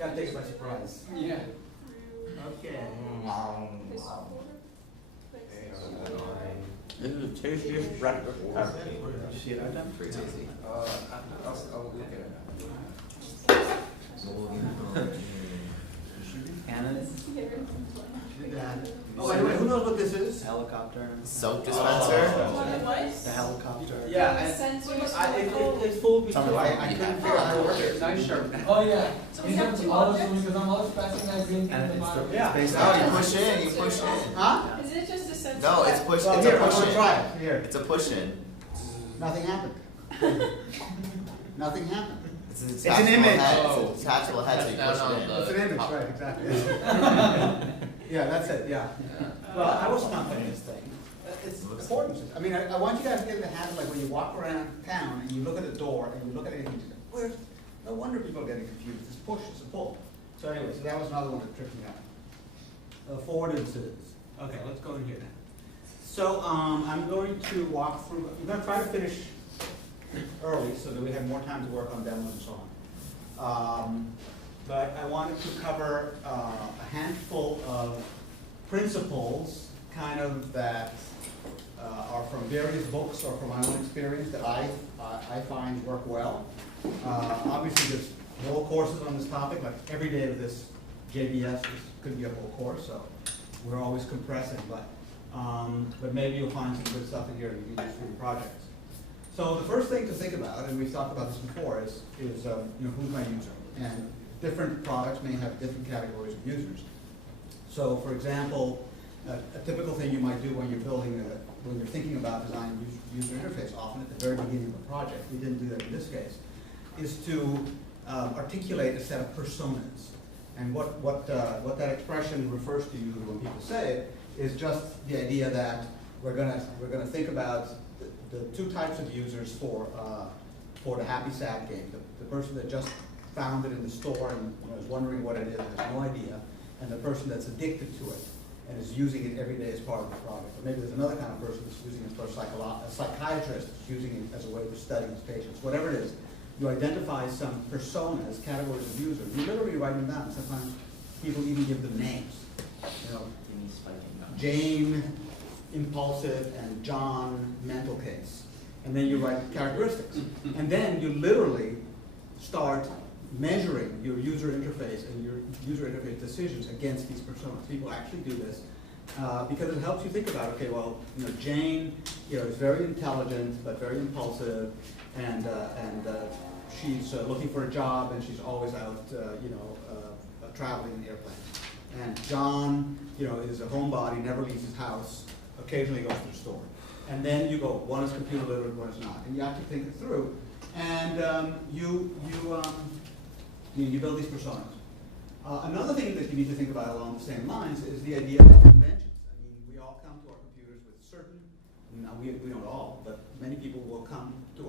Gotta take it by surprise. Yeah. Okay. This is the tastiest breakfast ever. See it, I've done pretty tasty. I'll look at it. Cannon. Yeah. Oh, by the way, who knows what this is? Helicopter. Soap dispenser? The helicopter. Yeah, it's full before. I couldn't figure out how to work it. Nice shirt. Oh yeah. Because I'm always passing that green thing in the bottom. Yeah. Based No, you push in, you push in. Huh? Is it just a sense? No, it's push, Well, it's here, a push I'm gonna in. try it. Here. It's a push in. Nothing happened. Nothing happened. It's an image. Head. It's a detachable head, so you push it in. It's an image, right, exactly. Yeah, that's it, yeah. Well, I was stumped on this thing. It's important. I mean, I want you guys to get in the habit, like when you walk around town and you look at a door and you look at anything, you say, where's, no wonder people are getting confused. It's push, it's a pull. So anyway, so that was another one that tripped me up. Affordances. Okay, let's go in here now. So I'm going to walk through, I'm going to try to finish early so that we have more time to work on demos and so on. But I wanted to cover a handful of principles kind of that are from various books or from my own experience that I find work well. Obviously there's whole courses on this topic, like every day of this JBS could be a whole course, so we're always compressing, but maybe you'll find some good stuff in here that you can use for your projects. So the first thing to think about, and we've talked about this before, is who's my user? And different products may have different categories of users. So for example, a typical thing you might do when you're building, when you're thinking about designing user interface, often at the very beginning of a project, we didn't do that in this case, is to articulate a set of personas. And what that expression refers to usually when people say it is just the idea that we're gonna think about the two types of users for the happy sad game. The person that just found it in the store and is wondering what it is, has no idea, and the person that's addicted to it and is using it every day as part of the product. Or maybe there's another kind of person that's using it for a psychiatrist that's using it as a way to study his patients. Whatever it is, you identify some personas, categories of users. You literally write them down. Sometimes people even give them names. You know, Jane, impulsive, and John, mental case. And then you write characteristics. And then you literally start measuring your user interface and your user interface decisions against these personas. People actually do this because it helps you think about, okay, well, Jane, is very intelligent but very impulsive, and she's looking for a job and she's always out, traveling in airplanes. And John, is a homebody, never leaves his house, occasionally goes to the store. And then you go, one is computer literate, one is not, and you have to think it through. And you build these personas. Another thing that you need to think about along the same lines is the idea of conventions. I mean, we all come to our computers with certain, now we don't all, but many people will come to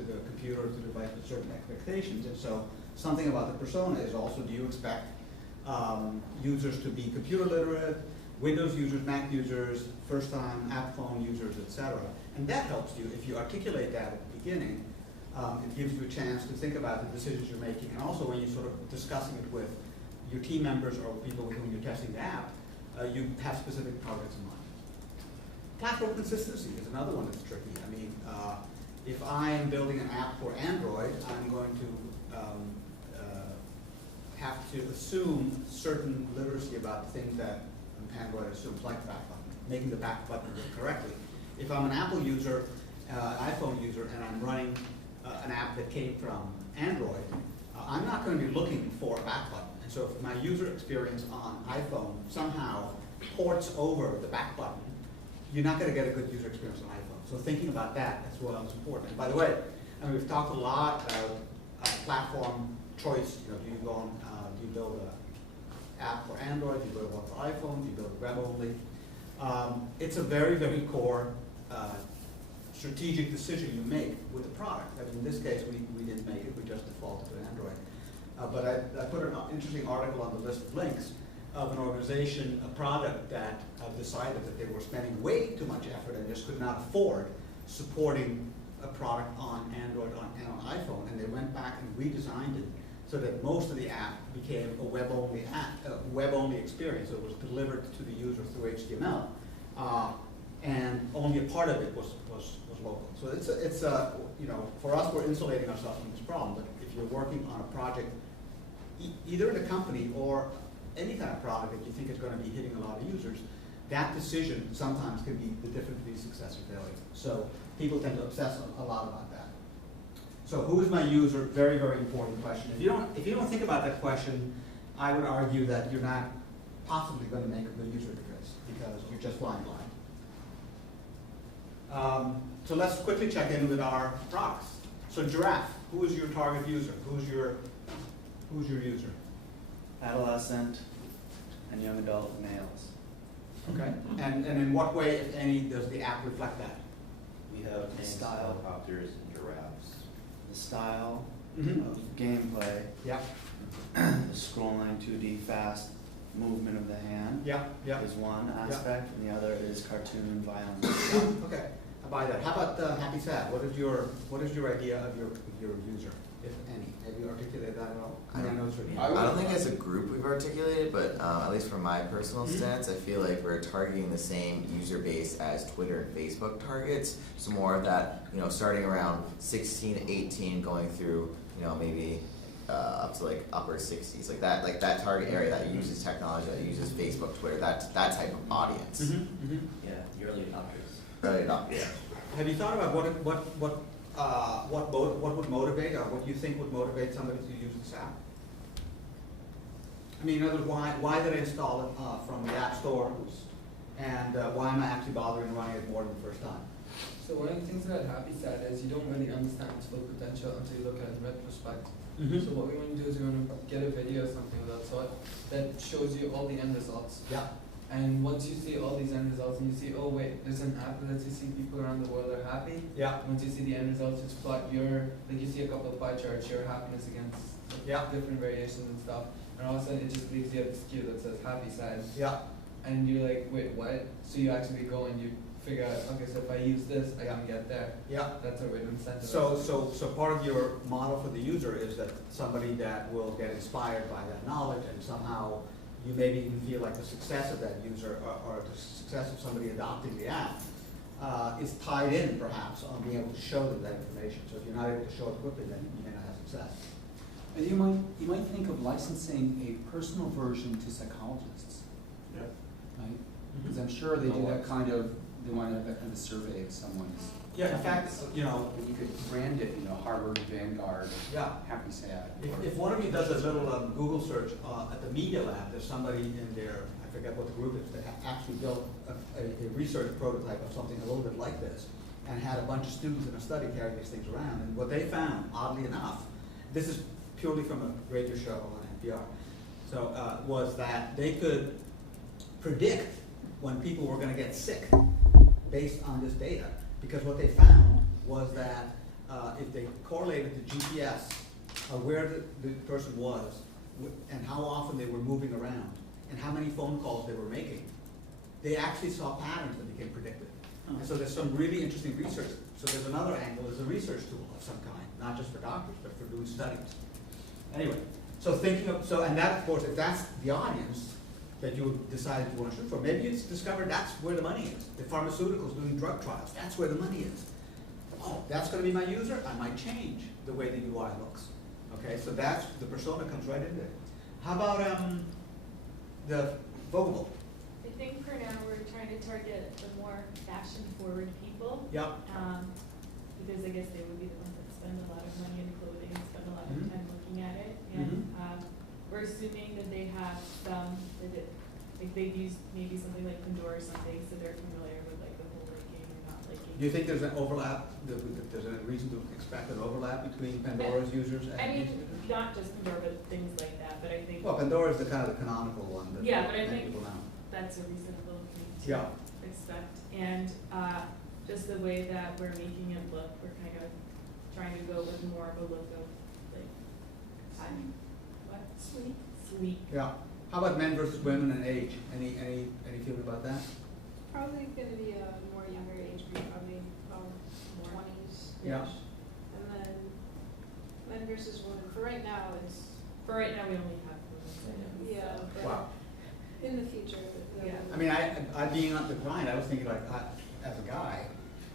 the computer or to the device with certain expectations. And so something about the persona is also, do you expect users to be computer literate, Windows users, Mac users, first-time app phone users, etc. And that helps you if you articulate that at the beginning. It gives you a chance to think about the decisions you're making, and also when you're sort of discussing it with your team members or people with whom you're testing the app, you have specific targets in mind. Platform consistency is another one that's tricky. I mean, if I am building an app for Android, I'm going to have to assume certain literacy about the things that Android assumes, like the back button, making the back button work correctly. If I'm an Apple user, an iPhone user, and I'm running an app that came from Android, I'm not going to be looking for a back button. And so if my user experience on iPhone somehow ports over the back button, you're not going to get a good user experience on iPhone. So thinking about that as well is important. And by the way, we've talked a lot about platform choice. Do you go on, do you build an app for Android, do you build one for iPhone, do you build web only? It's a very, very core strategic decision you make with the product. I mean, in this case, we didn't make it, we just defaulted to Android. But I put an interesting article on the list of links of an organization, a product that decided that they were spending way too much effort and just could not afford supporting a product on Android and on iPhone, and they went back and redesigned it so that most of the app became a web-only app, web-only experience. So it was delivered to the user through HTML, and only a part of it was local. So it's you know, for us, we're insulating ourselves from this problem. But if you're working on a project, either in a company or any kind of product that you think is going to be hitting a lot of users, that decision sometimes can be the difference between success or failure. So people tend to obsess a lot about that. So who is my user? Very, very important question. If you don't think about that question, I would argue that you're not possibly going to make a good user interface because you're just flying blind. So let's quickly check in with our products. So Giraffe, who is your target user? Who's your user? Adolescent and young adult males. Okay. And in what way, if any, does the app reflect that? We have the style, helicopters and giraffes. the style Mhm. of gameplay, Yeah. the scrolling 2D fast movement of the hand Yeah. Yeah. is one aspect, and the other is cartoon violence. Okay. I buy that. How about happy sad? What is your idea of your user, if any? Have you articulated that at all? I know it's really. I don't think as a group we've articulated, but at least from my personal stance, I feel like we're targeting the same user base as Twitter and Facebook targets. So more of that, you know, starting around 16, 18, going through, you know, maybe up to like upper 60s, like that target area that uses technology, that uses Facebook, Twitter, that type of audience. Yeah, the early adopters. Really not, yeah. Have you thought about what would motivate, or what you think would motivate somebody to use this app? I mean, in other words, why did I install it from the App Store, and why am I actually bothering running it more than the first time? So one of the things about Happy Sad is you don't really understand its full potential until you look at it in retrospect. So what we want to do is we want to get a video or something of that sort that shows you all the end results. Yeah. And once you see all these end results and you see, oh wait, there's an app that lets you see people around the world are happy. Yeah. Once you see the end results, it's plot your, like you see a couple of pie charts, your happiness against Yeah. different variations and stuff. And all of a sudden it just leaves you a skew that says happy sad. Yeah. And you're like, wait, what? So you actually go and you figure out, okay, so if I use this, I can get there. Yeah. That's a way to incentivize. So part of your model for the user is that somebody that will get inspired by that knowledge, and somehow you maybe even feel like the success of that user, or the success of somebody adopting the app, is tied in perhaps on being able to show them that information. So if you're not able to show it quickly, then you may not have success. And you might think of licensing a personal version to psychologists, Yeah. right? Because I'm sure they do that kind of, they want to have that kind of survey of someone's. Yeah, in fact, you know, And you could brand it, you know, Harvard, Vanguard, yeah. Happy Sad. If one of you does a little Google search at the Media Lab, there's somebody in there, I forget what the group is, that actually built a research prototype of something a little bit like this, and had a bunch of students in a study carry these things around. And what they found, oddly enough, this is purely from a radio show on NPR, so was that they could predict when people were going to get sick based on this data. Because what they found was that if they correlated the GPS where the person was, and how often they were moving around, and how many phone calls they were making, they actually saw patterns that became predictive. And so there's some really interesting research. So there's another angle, there's a research tool of some kind, not just for doctors, but for doing studies. Anyway, so and that, of course, if that's the audience that you decided you want to shoot for, maybe you discovered that's where the money is. The pharmaceuticals doing drug trials, that's where the money is. Oh, that's going to be my user, I might change the way the UI looks. Okay, so that's, the persona comes right in there. How about the Vogable? I think for now we're trying to target the more fashion-forward people. Yep. Because I guess they would be the ones that spend a lot of money in clothing and spend a lot of Mhm. time looking at it. And we're assuming that they have some, like they've used maybe something like Pandora or something, so they're familiar with like the whole liking or not liking. Do you think there's an overlap, there's a reason to expect an overlap between Pandora's users and I these mean, users? not just Pandora, but things like that, but I think. Well, Pandora is the kind of the canonical one that Yeah, but I many think people know. that's a reasonable thing to Yeah. expect. And just the way that we're making it look, we're kind of trying to go with more of a look of like, sleek. Yeah. How about men versus women and age? Any feeling about that? Probably gonna be a more younger age group, probably about 20s. Yeah. And then men versus women, for right now, it's For right now, we only have women. Yeah, but Wow. in the future, that Yeah. will- I mean, I being on the grind, I was thinking like, as a guy,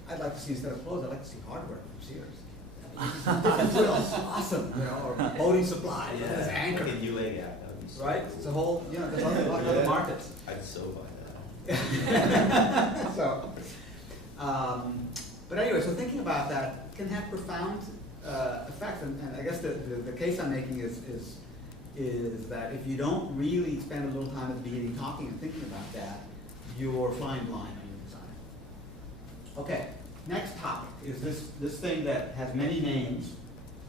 I'd like to see, instead of clothes, I'd like to see hardware from Sears. Different drills, awesome, you know, or boating supply, there's anchor, Like a UA gap, that would be so. right? It's a whole, you know, there's other markets. I'd so buy that. So, but anyway, so thinking about that can have profound effects, and I guess the case I'm making is that if you don't really spend a little time at the beginning talking and thinking about that, you're flying blind on your design. Okay, next topic is this thing that has many names.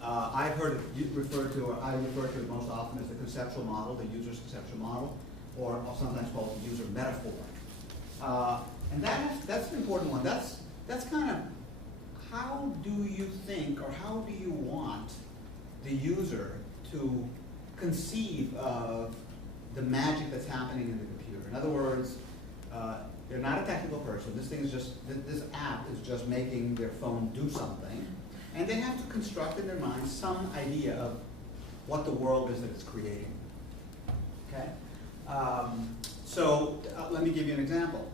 I've heard it referred to, or I refer to it most often as the conceptual model, the user's conceptual model, or sometimes called the user metaphor. And that's an important one. That's kind of, how do you think, or how do you want the user to conceive of the magic that's happening in the computer? In other words, they're not a technical person. This thing is just, this app is just making their phone do something, and they have to construct in their mind some idea of what the world is that it's creating. Okay? So let me give you an example.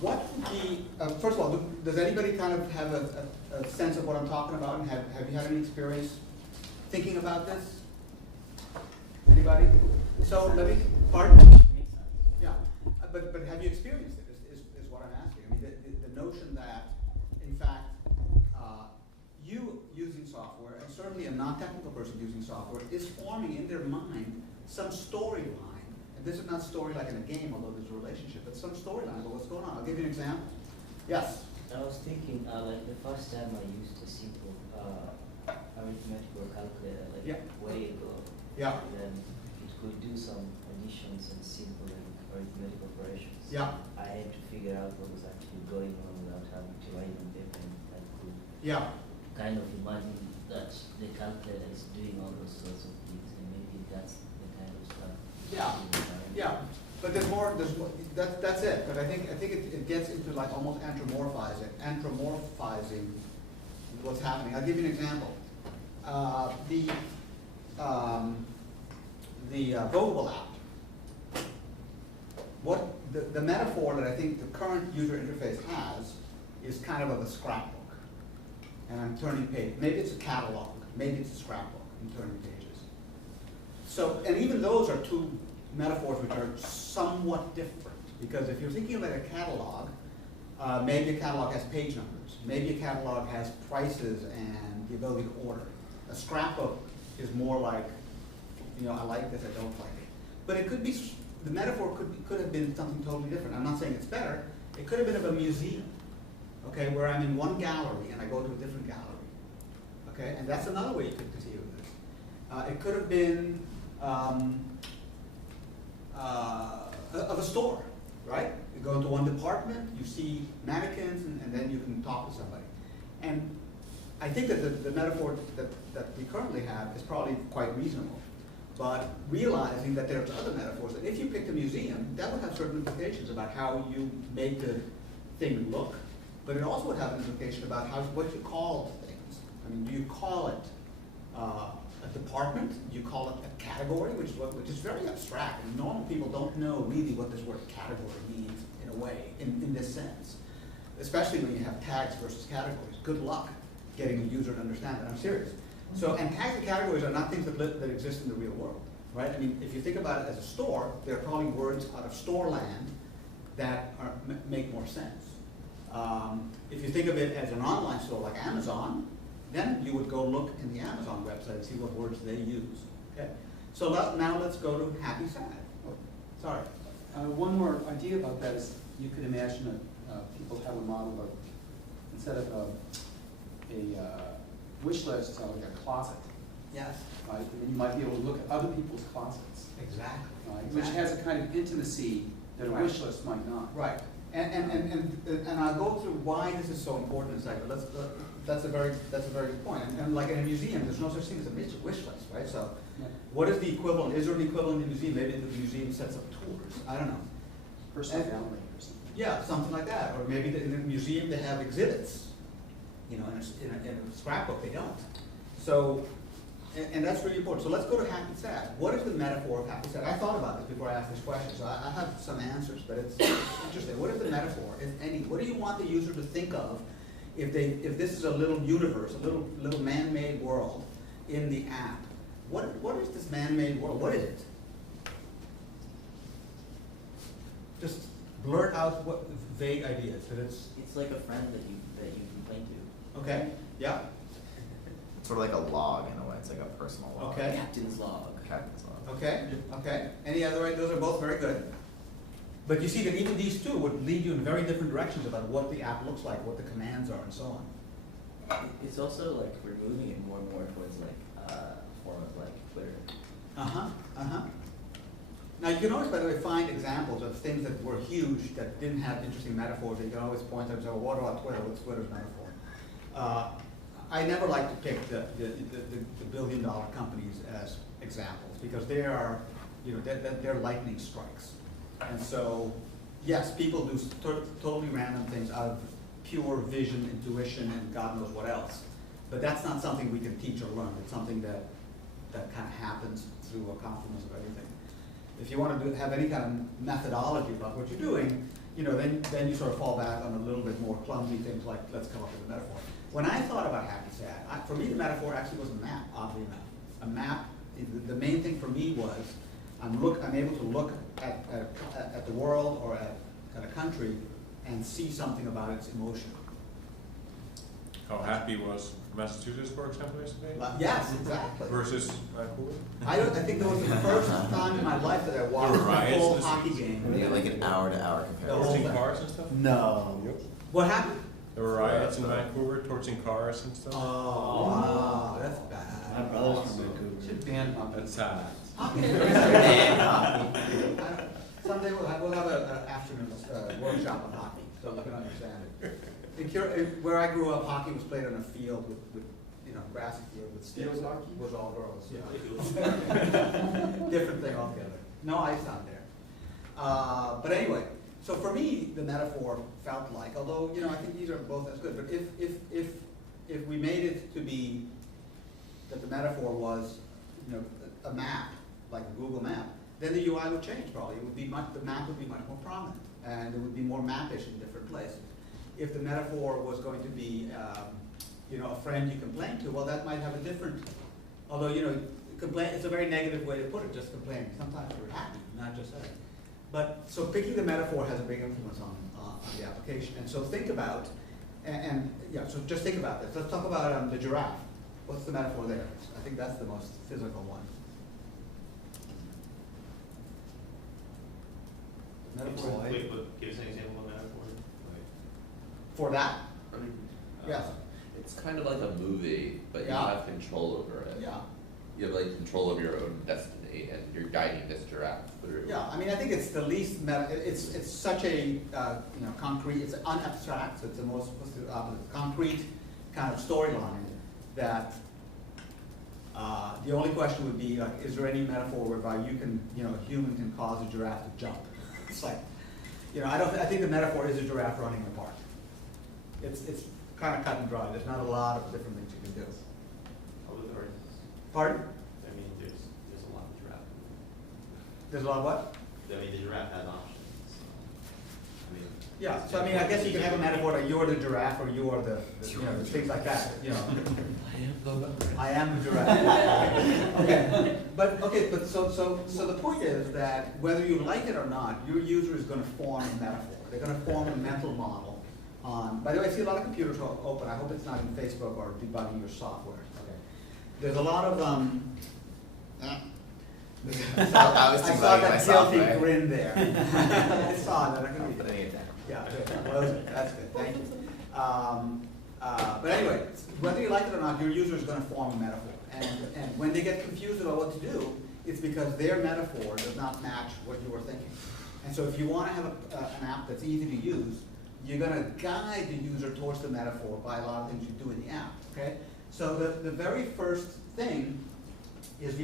What would be, first of all, does anybody kind of have a sense of what I'm talking about, and have you had any experience thinking about this? Anybody? So let me, pardon? Yeah, but have you experienced it, is what I'm asking. I mean, the notion that, in fact, you using software, and certainly a non-technical person using software, is forming in their mind some storyline. And this is not story like in a game, although there's a relationship, but some storyline about what's going on. I'll give you an example. Yes? I was thinking, like the first time I used a simple arithmetical calculator, like Yeah. way ago. Yeah. Then it could do some additions and simple arithmetic operations. Yeah. I had to figure out what was actually going on without having to write on paper, and I could Yeah. kind of imagine that the calculator is doing all those sorts of things, and maybe that's the kind of stuff. Yeah. Yeah, but there's more, that's it. But I think it gets into like almost anthropomorphizing what's happening. I'll give you an example. The Vogable app. What the metaphor that I think the current user interface has is kind of a scrapbook. And I'm turning page. Maybe it's a catalog. Maybe it's a scrapbook. I'm turning pages. So, and even those are two metaphors which are somewhat different, because if you're thinking about a catalog, maybe a catalog has page numbers, maybe a catalog has prices and the ability to order. A scrapbook is more like, you know, I like this, I don't like it. But it could be, the metaphor could have been something totally different. I'm not saying it's better. It could have been of a museum, okay, where I'm in one gallery and I go to a different gallery, okay, and that's another way you could conceive of this. It could have been of a store, right? You go into one department, you see mannequins, and then you can talk to somebody. And I think that the metaphor that we currently have is probably quite reasonable. But realizing that there's other metaphors, and if you picked a museum, that would have certain implications about how you make the thing look, but it also would have an implication about what you call things. I mean, do you call it a department? Do you call it a category, which is very abstract, and normal people don't know really what this word category means in a way, in this sense. Especially when you have tags versus categories. Good luck getting a user to understand that. I'm serious. So, and tags and categories are not things that exist in the real world, right? I mean, if you think about it as a store, they're calling words out of store land that make more sense. If you think of it as an online store like Amazon, then you would go look in the Amazon website and see what words they use. Okay. So now let's go to happy, sad. Oh, sorry. One more idea about that is you could imagine people have a model of, instead of a wish list, like a closet. Yes. Right? And then you might be able to look at other people's closets. Exactly. Right? Exactly. Which has a kind of intimacy that a Right. wish list might not. Right. And I'll go through why this is so important in a second. That's a very good point. And like in a museum, there's no such thing as a wish list, right? So, Yeah. what is the equivalent? Is there an equivalent in the museum? Maybe the museum sets up tours. I don't know. Personal gallery or something. Yeah, something like that. Or maybe in the museum they have exhibits. You know, in a scrapbook they don't. So, And that's really important. So let's go to happy sad. What is the metaphor of happy sad? I thought about this before I asked this question, so I have some answers, but it's interesting. What is the metaphor, if any? What do you want the user to think of if this is a little universe, a little man-made world in the app? What is this man-made world? What is it? Just blurt out what vague ideas. That it's like a friend that you complain to. okay. Yeah. It's sort of like a log in a way. It's like a personal log. Okay. Captain's log. Captain's log. Okay. Okay. Any other ideas? Those are both very good. But you see that even these two would lead you in very different directions about what the app looks like, what the commands are, and so on. It's also like we're moving it more and more towards like a form of like Twitter. Now you can always, by the way, find examples of things that were huge that didn't have interesting metaphors. And you can always point out and say, well, what about Twitter? What's Twitter's metaphor? I never like to pick the billion-dollar companies as examples because they are, they're lightning strikes. And so, yes, people do totally random things out of pure vision, intuition, and God knows what else. But that's not something we can teach or learn. It's something that kind of happens through a confluence of everything. If you want to have any kind of methodology about what you're doing, then you sort of fall back on a little bit more clumsy things like let's come up with a metaphor. When I thought about happy sad, for me the metaphor actually was a map. Oddly enough, a map. The main thing for me was I'm able to look at the world or at a country and see something about its emotion. How happy was Massachusetts, for example, yesterday? Yes, exactly. Versus Vancouver? I think that was the first time in my life that I watched a riots full this hockey week? game. We get like an hour-to-hour The whole comparison. Torching thing. cars and stuff? No. What happened? There were riots in Vancouver, torching cars and stuff? Oh, wow, that's My bad. brother's from Vancouver. Should ban hockey. That's sad. Hockey. Someday we'll have an afternoon workshop on hockey, so you can understand it. Where I grew up, hockey was played on a field with grassy field with sticks. Was all girls. Yeah. Different thing altogether. No ice out there. But anyway, so for me, the metaphor felt like, although I think these are both as good, but if we made it to be that the metaphor was a map, like a Google map, then the UI would change probably. The map would be much more prominent, and it would be more mappish in different places. If the metaphor was going to be, a friend you complain to, well, that might have a different. Although complain, it's a very negative way to put it. Just complaining. Sometimes you're happy, not just sad. But so picking the metaphor has a big influence on the application. And so think about, so just think about this. Let's talk about the giraffe. What's the metaphor there? I think that's the most physical one. Metaphor. Wait, but give us an example of a metaphor. For that? Yes. It's kind of like a movie, but you Yeah. have control over it. Yeah. You have like control of your own destiny, and you're guiding this giraffe through. Yeah, I mean, I think it's the least it's such a concrete. It's unabstract. So it's the most concrete kind of storyline that the only question would be like, is there any metaphor whereby a human can cause a giraffe to jump? It's like, I think the metaphor is a giraffe running in a park. It's kind of cut and dry. There's not a lot of different things you can do. Pardon? I mean, there's a lot of giraffe. There's a lot of what? I mean, the giraffe has options. So, I mean. Yeah, so I mean, I guess you can have a metaphor that you're the giraffe or you are the things like that, I am the giraffe. Okay, so the point is that whether you like it or not, your user is going to form a metaphor. They're going to form a mental model on, by the way, I see a lot of computers open. I hope it's not in Facebook or debugging your software. Okay. There's a lot of, I was I saw debugging that my software. guilty grin there. I saw that. I I'll couldn't put read any it. of that. Yeah, good. Well, that's good. Thank you. But anyway, whether you like it or not, your user is going to form a metaphor. And when they get confused about what to do, it's because their metaphor does not match what you were thinking. And so if you want to have an app that's easy to use, you're going to guide the user towards the metaphor by a lot of things you do in the app. Okay? So the very first thing is,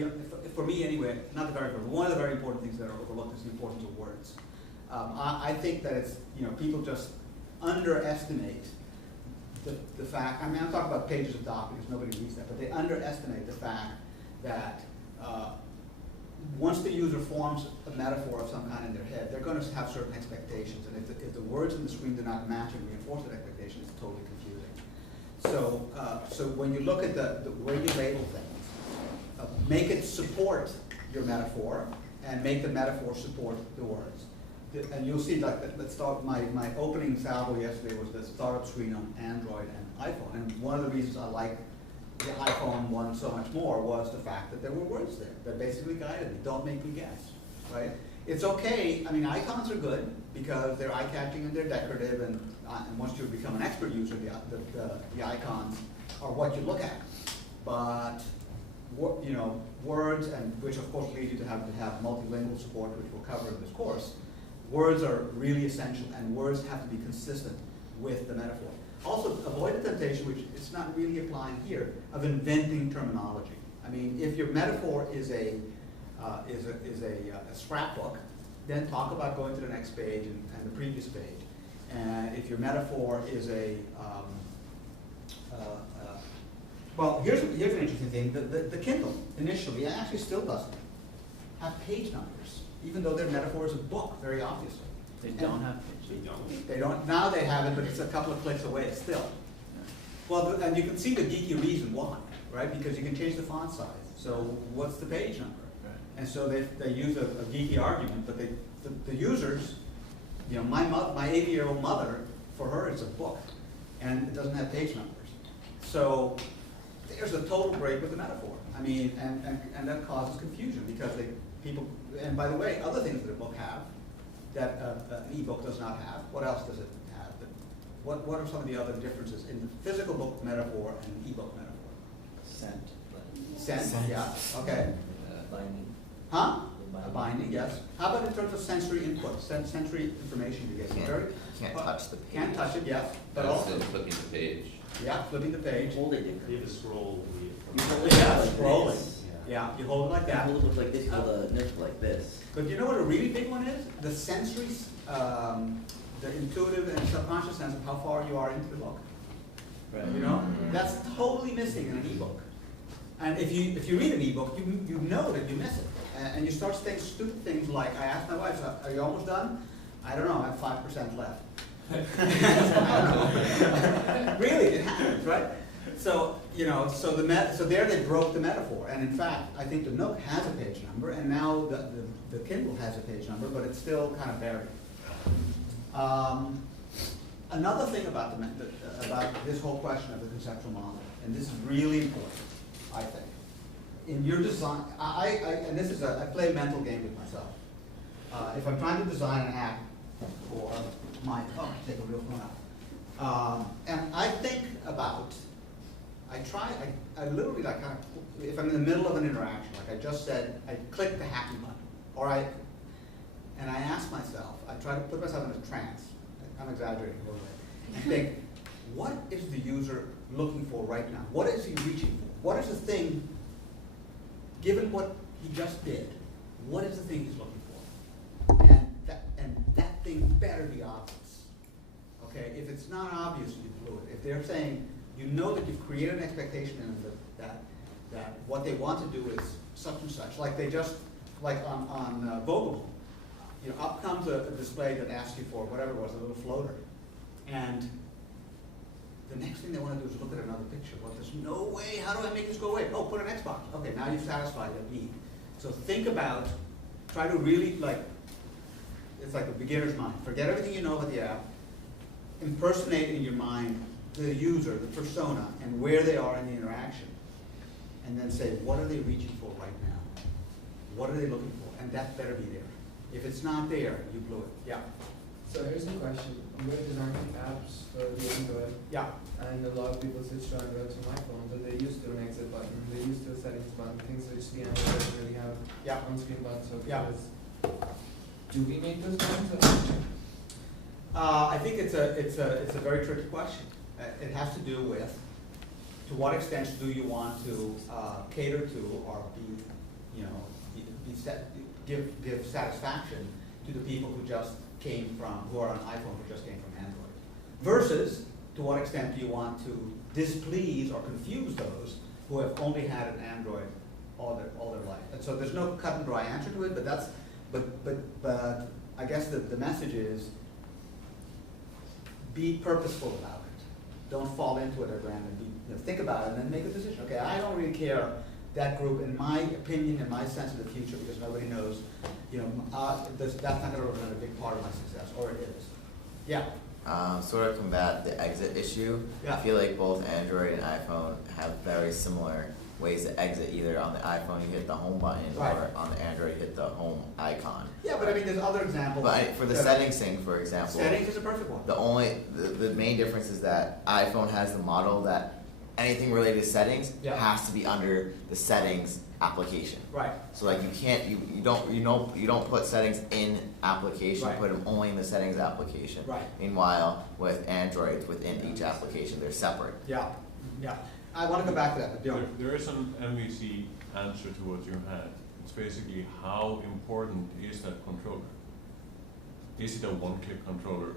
for me anyway, not the very first, one of the very important things that are overlooked is the importance of words. I think that it's, people just underestimate the fact, I mean, I'm talking about pages of doc because nobody reads that, but they underestimate the fact that once the user forms a metaphor of some kind in their head, they're going to have certain expectations, and if the words in the screen do not match and reinforce that expectation, it's totally confusing. So when you look at the way you label things, make it support your metaphor, and make the metaphor support the words. And you'll see, like, let's start, my opening salvo yesterday was the startup screen on Android and iPhone, and one of the reasons I like the iPhone one so much more was the fact that there were words there that basically guided me. Don't make me guess, right? It's okay, I mean, icons are good because they're eye-catching and they're decorative, and once you become an expert user, the icons are what you look at. But you know, words, and which of course lead you to have multilingual support, which we'll cover in this course. Words are really essential, and words have to be consistent with the metaphor. Also, avoid the temptation, which it's not really applying here, of inventing terminology. I mean, if your metaphor is a scrapbook, then talk about going to the next page and the previous page. And if your metaphor is well, here's an interesting thing. The Kindle initially, and actually still doesn't, have page numbers, even though their metaphor is a book, very obviously. They don't have page. They don't. Now they have it, but it's a couple of clicks away still. Well, and you can see the geeky reason why, right? Because you can change the font size. So what's the page number? Right. And so they use a geeky argument, but the users, you know, my 80-year-old mother, for her it's a book, and it doesn't have page numbers. So there's a total break with the metaphor. I mean, and that causes confusion because people, and by the way, other things that a book have that an ebook does not have. What else does it have? What are some of the other differences in the physical book metaphor and the ebook metaphor? Scent, yeah, okay. Binding. Huh? The A binding, yes. How about in terms of sensory input, sensory information you get? Can't touch the page. Can't touch it, yes, but But also, also flipping the page. yeah, flipping the page. Hold it different. You have a scroll. Yeah, scrolling. Yeah, you hold it like that. Hold it like this, hold the nip like this. But you know what a really big one is? The sensory, the intuitive and subconscious sense of how far you are into the book. Right. You know, that's totally missing in an ebook. And if you read an ebook, you know that you miss it, and you start saying stupid things like, I asked my wife, "Are you almost done?" I don't know. I have 5% left. I don't know. Really, it happens, right? So you know, so there they broke the metaphor, and in fact, I think the Nook has a page number, and now the Kindle has a page number, but it's still kind of buried. Another thing about about this whole question of the conceptual model, and this is really important, I think. In your design, and this is I play a mental game with myself. If I'm trying to design an app for my, take a real phone out, and I think about, I literally like kind of, if I'm in the middle of an interaction, like I just said, I click the happy button, and I ask myself, I try to put myself in a trance, I'm exaggerating a little bit, and think, what is the user looking for right now? What is he reaching for? What is the thing, given what he just did, what is the thing he's looking for? And that thing better be obvious. Okay, if it's not obvious, you blew it. If they're saying, you know that you've created an expectation in them that what they want to do is such and such, like they just, like on Vogel, you know, up comes a display that asks you for whatever it was, a little floater, and the next thing they want to do is look at another picture. Well, there's no way, how do I make this go away? Oh, put an Xbox. Okay, now you've satisfied that need. So think about, try to really, like, it's like a beginner's mind. Forget everything you know about the app, impersonate in your mind the user, the persona, and where they are in the interaction, and then say, what are they reaching for right now? What are they looking for? And that better be there. If it's not there, you blew it. Yeah. So here's the question. We're designing apps for the Android. Yeah. And a lot of people switch to Android from iPhone, but they're used to an exit button, they're used to a settings button, things which the Android doesn't really have on-screen buttons. So Yeah. Do we make those buttons? I think it's a very tricky question. It has to do with, to what extent do you want to cater to or be, you know, give satisfaction to the people who just came from, who are on iPhone, who just came from Android, versus to what extent do you want to displease or confuse those who have only had an Android all their life. And so there's no cut and dry answer to it, but I guess the message is be purposeful about it. Don't fall into it at random. Think about it and then make a decision. Okay, I don't really care that group, in my opinion, in my sense of the future, because nobody knows, that's not going to represent a big part of my success, or it is. Yeah. Sort of combat the exit issue. Yeah. I feel like both Android and iPhone have very similar ways to exit. Either on the iPhone you hit the home button, Right. or on the Android you hit the home icon. Yeah, but I mean, there's other examples. But for the settings thing, for example, Settings is a perfect one. the main difference is that iPhone has the model that anything related to settings Yeah. has to be under the settings application. Right. So like you can't, you don't put settings in application, Right. you put them only in the settings application. Right. Meanwhile, with Android, within each application, they're separate. Yeah, yeah. I want to go back to that, but don't. There is an MVC answer to what you had. It's basically how important is that controller? Is it a one-click controller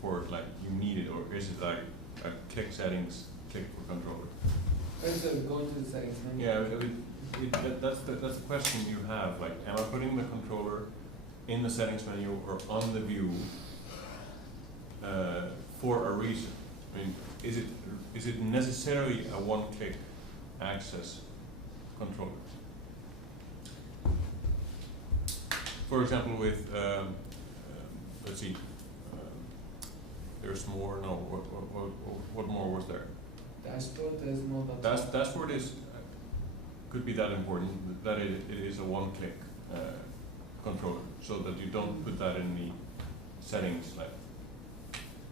for like you need it, or is it like a click settings, click for controller? So go into the settings menu. Yeah, that's the question you have. Like, am I putting the controller in the settings menu or on the view for a reason? I mean, is it necessarily a one-click access controller? For example, with let's see, there's more. No, what more was there? Dashboard, there's more than Dashboard is could be that important that it is a one-click controller, so that you don't put that in the settings like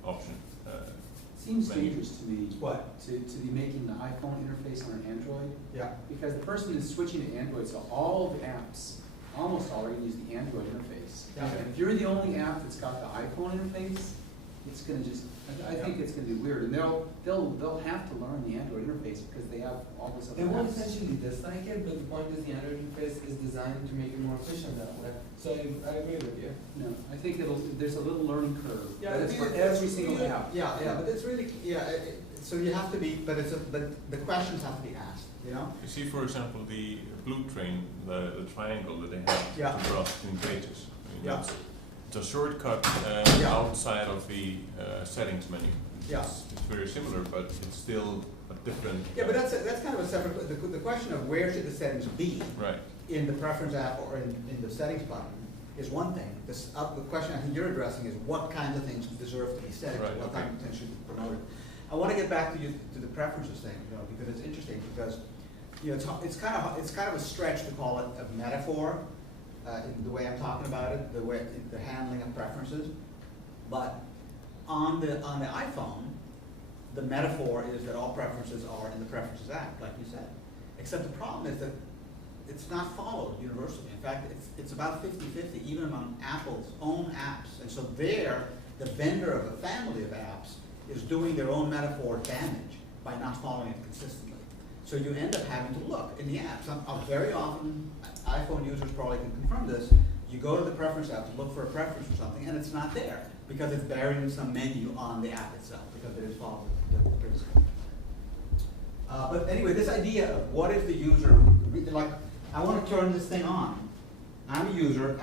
option. Seems menu. dangerous to me. What? To be making the iPhone interface on an Android, Yeah. because the person is switching to Android, so all the apps, almost all are gonna use the Android interface. Yeah. And if you're the only app that's got the iPhone interface, it's gonna just, I think it's gonna be weird, and they'll have to learn the Android interface because they have all this other They won't apps. essentially dislike it, but the point is the Android interface is designed to make it more efficient that way. So I agree with you. No, I think there's a little learning curve. Yeah, That's for it's- every single app. Yeah, but it's really, so you have to be, but the questions have to be asked, you know? You see, for example, the blue train, the triangle that they have Yeah. to draw between pages. I mean, Yeah. it's a shortcut Yeah. outside of the settings menu. Yeah. It's very similar, but it's still a different. Yeah, but that's kind of a separate, the question of where should the settings be Right. in the preference app or in the settings button is one thing. The question I think you're addressing is what kinds of things deserve to be set, Right, what okay. kind of things should be promoted. I want to get back to the preferences thing, because it's interesting, because it's kind of a stretch to call it a metaphor, in the way I'm talking about it, the handling of preferences. But on the iPhone, the metaphor is that all preferences are in the Preferences app, like you said. Except the problem is that it's not followed universally. In fact, it's about 50-50, even among Apple's own apps. And so there, the vendor of a family of apps is doing their own metaphor damage by not following it consistently. So you end up having to look in the apps. Very often, iPhone users probably can confirm this, you go to the Preference app to look for a preference for something, and it's not there, because it's buried in some menu on the app itself, because it is following the principle. But anyway, this idea of what is the user, like, I want to turn this thing on. I'm a user,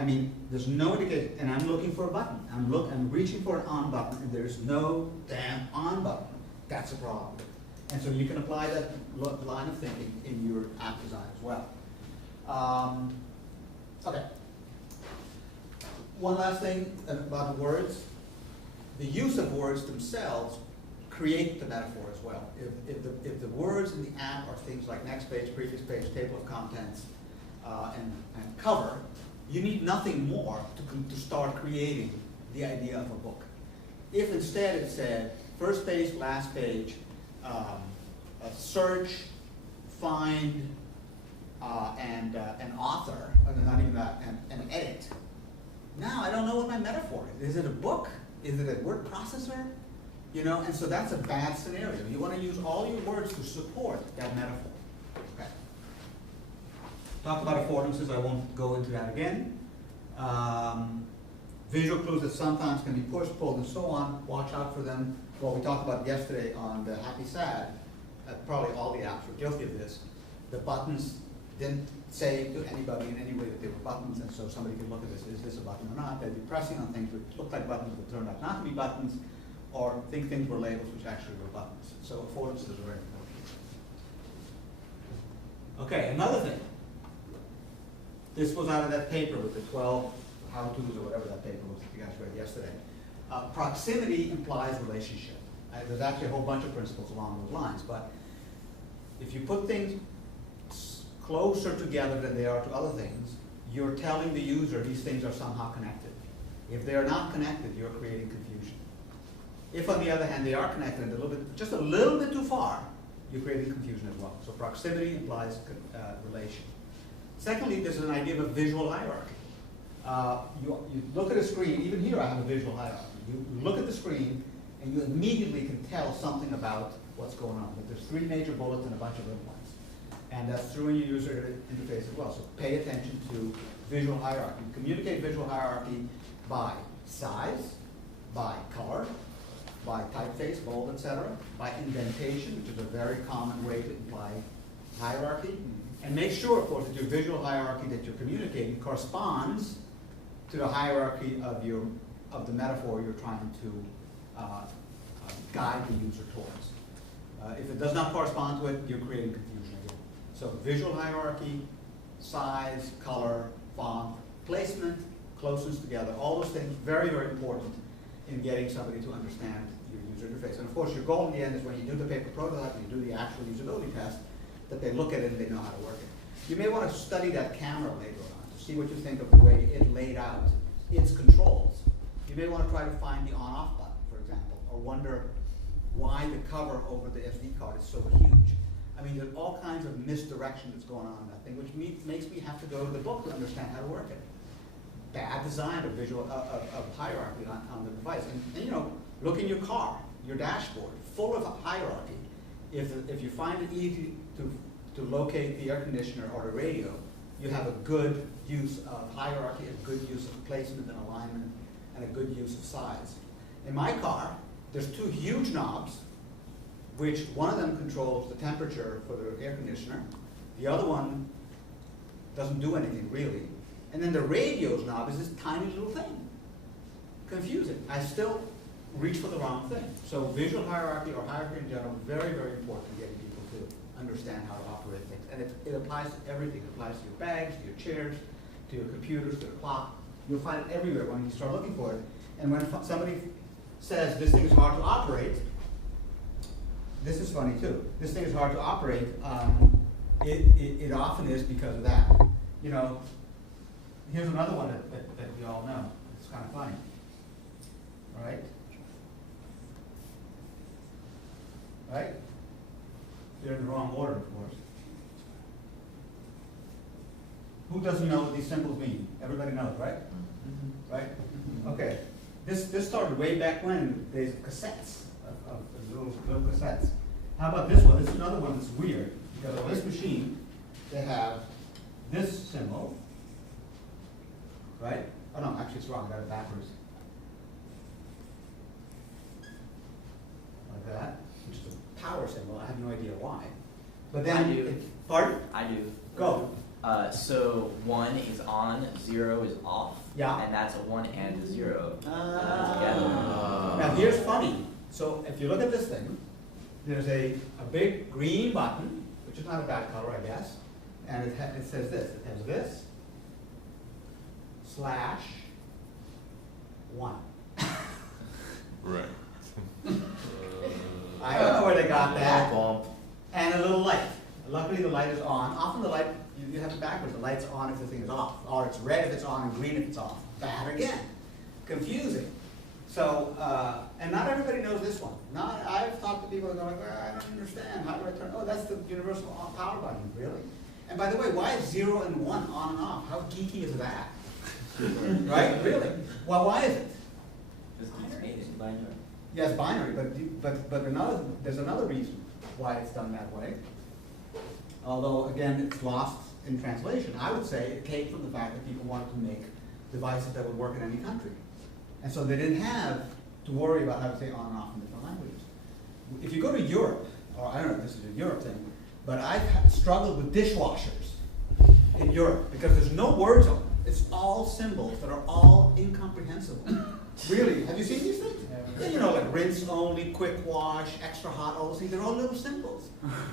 there's no indication, and I'm looking for a button. I'm reaching for an on button, and there's no damn on button. That's a problem. And so you can apply that line of thinking in your app design as well. Okay. One last thing about words. The use of words themselves create the metaphor as well. If the words in the app are things like next page, previous page, table of contents, and cover, you need nothing more to start creating the idea of a book. If instead it said first page, last page, search, find, and an author, not even that, and edit. Now I don't know what my metaphor is. Is it a book? Is it a word processor? And so that's a bad scenario. You want to use all your words to support that metaphor. Okay. Talk about affordances. I won't go into that again. Visual clues that sometimes can be pushed, pulled, and so on. Watch out for them. What we talked about yesterday on the Happy Sad, probably all the apps were guilty of this. The buttons didn't say to anybody in any way that they were buttons, and so somebody could look at this, is this a button or not? They'd be pressing on things which looked like buttons but turned out not to be buttons, or think things were labels which actually were buttons. So affordances are very important. Okay, another thing. This was out of that paper with the 12 how-tos or whatever that paper was that you guys read yesterday. Proximity implies relationship. There's actually a whole bunch of principles along those lines, but if you put things closer together than they are to other things, you're telling the user these things are somehow connected. If they are not connected, you're creating confusion. If, on the other hand, they are connected just a little bit too far, you're creating confusion as well. So proximity implies relation. Secondly, there's an idea of a visual hierarchy. You look at a screen, even here I have a visual hierarchy. You look at the screen and you immediately can tell something about what's going on. But there's 3 major bullets and a bunch of little ones. And that's true in your user interface as well. So pay attention to visual hierarchy. You communicate visual hierarchy by size, by color, by typeface, bold, etc., by indentation, which is a very common way to imply hierarchy. And make sure, of course, that your visual hierarchy that you're communicating corresponds to the hierarchy of the metaphor you're trying to guide the user towards. If it does not correspond to it, you're creating confusion again. So visual hierarchy, size, color, font, placement, closeness together, all those things very, very important in getting somebody to understand your user interface. And of course, your goal in the end is when you do the paper prototype and you do the actual usability test, that they look at it and they know how to work it. You may want to study that camera later on to see what you think of the way it laid out its controls. You may want to try to find the on-off button, for example, or wonder why the cover over the SD card is so huge. I mean, there's all kinds of misdirection that's going on in that thing, which makes me have to go to the book to understand how to work it. Bad design of visual of hierarchy on the device. And you know, look in your car, your dashboard, full of hierarchy. If you find it easy to locate the air conditioner or the radio, you have a good use of hierarchy, a good use of placement and alignment, and a good use of size. In my car, there's 2 huge knobs, which one of them controls the temperature for the air conditioner. The other one doesn't do anything really. And then the radio's knob is this tiny little thing. Confusing. I still reach for the wrong thing. So visual hierarchy or hierarchy in general, very, very important in getting people to understand how to operate things. And it applies to everything. It applies to your bags, to your chairs, to your computers, to the clock. You'll find it everywhere when you start looking for it. And when somebody says this thing is hard to operate, this is funny too. This thing is hard to operate. It often is because of that. You know, here's another one that we all know. It's kind of funny. All right? Right? They're in the wrong order, of course. Who doesn't know what these symbols mean? Everybody knows, right? Mm-hmm. Right? Okay. This started way back when, in the days of cassettes, of little cassettes. How about this one? This is another one that's weird. Because on this machine, they have this symbol, right? Oh no, actually it's wrong. I got it backwards. Like that, which is a power symbol. I have no idea why. But then, I do. Pardon? I do. Go. So 1 is on, 0 is off. Yeah. And that's a 1 and a 0 together. Now here's funny. So if you look at this thing, there's a big green button, which is not a bad color, I guess, and it says this. It has this /1. Right. I don't know where they got that. Bump. And a little light. Luckily the light is on. Often the light, you have it backwards. The light's on if the thing is off. Or it's red if it's on and green if it's off. Bad again. Confusing. So, and not everybody knows this one. I've talked to people that go like, well, I don't understand. How do I turn? Oh, that's the universal power button, really? And by the way, why is 0 and 1 on and off? How geeky is that? Right? Really? Well, why is it? It's binary. Yes, binary, but there's another reason why it's done that way. Although, again, it's lost in translation. I would say it came from the fact that people wanted to make devices that would work in any country. And so they didn't have to worry about how to say on and off in different languages. If you go to Europe, or I don't know if this is a Europe thing, but I've struggled with dishwashers in Europe, because there's no words on them. It's all symbols that are all incomprehensible. Really, have you seen these things? Yeah, you know, like rinse only, quick wash, extra hot, all those things, they're all little symbols.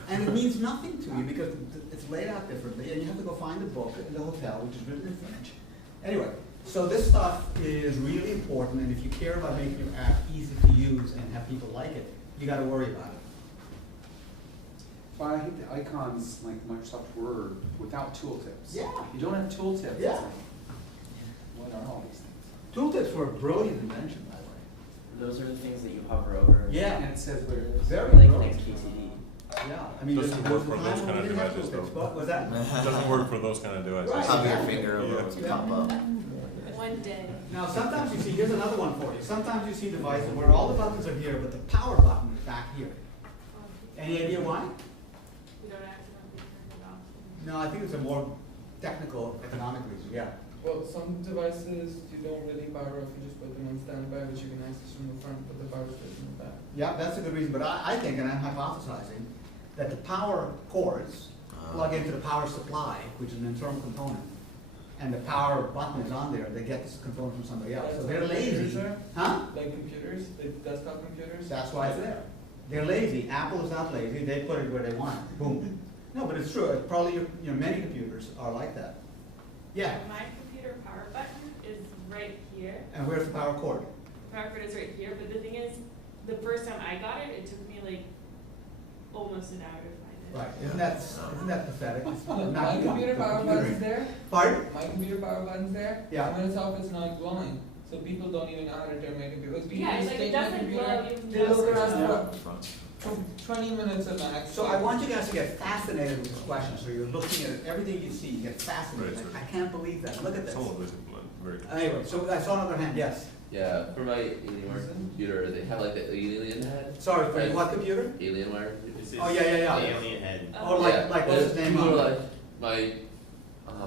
And it means nothing to you because it's laid out differently, and you have to go find a book in the hotel, which is written in French. Anyway, so this stuff is really important, and if you care about making your app easy to use and have people like it, you gotta worry about it. But I hate the icons like Microsoft Word without tooltips. Yeah. You don't have tooltips. Yeah. It's like, what are all these things? Tooltips were a brilliant invention, by the way. Those are the things that you hover over. Yeah. And it says where it is. Very Like brilliant. XKCD. Yeah, I mean, Doesn't there was work a for time those when kind we of didn't have devices, tooltips. though. What was that? It doesn't work for those kind of devices. Right. Pop your Yeah. finger over Yeah. what's Yeah. pop up. One day. Now, sometimes you see, here's another one for you. Sometimes you see devices where all the buttons are here, but the power button is back here. Any idea why? We don't accidentally turn it off. No, I think it's a more technical, economic reason, yeah. Well, some devices you don't really power off, you just put them on standby, which you can access from the front, but the power stays in the back. Yeah, that's a good reason, but I think, and I'm hypothesizing, that the power cords plug into the power supply, which is an internal component, and the power button is on there, they get this component from somebody else, so they're lazy. Huh? Like computers, like desktop computers? That's why it's there. They're lazy. Apple is not lazy. They put it where they want it. Boom. No, but it's true. It's probably many computers are like that. Yeah. My computer power button is right here. And where's the power cord? Power cord is right here, but the thing is, the first time I got it, it took me like almost an hour to find it. Right. Isn't that pathetic? It's My not computer the power computer. button's there, Pardon? my computer power button's there, Yeah. and when it's off, it's not glowing. So people don't even know how to turn my computer. Because people Yeah, it's just like it take my doesn't computer, glow even they look though around it's for 20 minutes at max. So I want you guys to get fascinated with this question. So you're looking at everything you see, you get fascinated. Right. Like, I can't believe that. Look at this. It's all visible and very. Anyway, so I saw another hand. Yes. Yeah, for my Alienware computer, they have like the alien head. Sorry, for your what computer? Alienware. Oh, yeah. Alien head. Oh, like what's his name? People were like, my